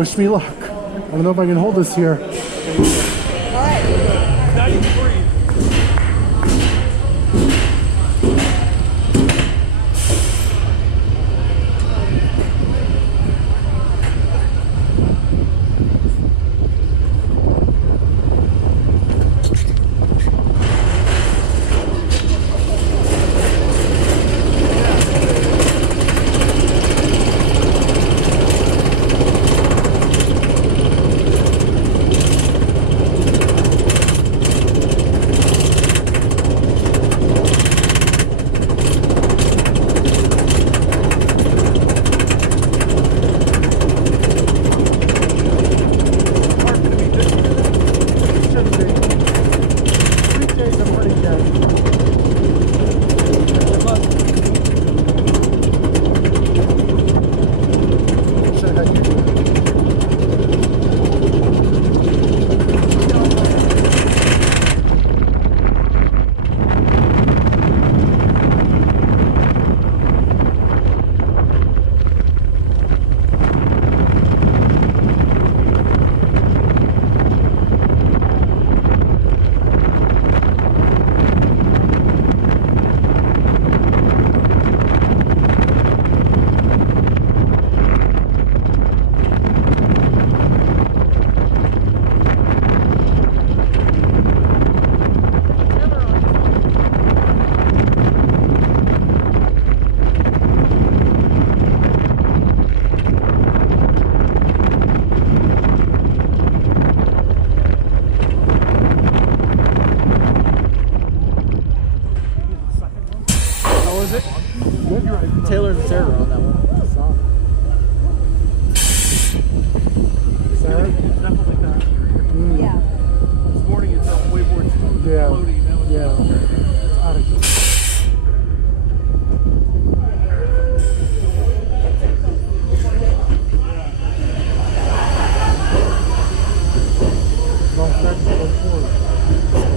Wish me luck. I don't know if I can hold this here. All right. 93. Taylor and Sarah on that one. Sarah? It's definitely faster. Yeah. This morning it felt way more floaty. Now it's Out of here. Long stretch, go forward.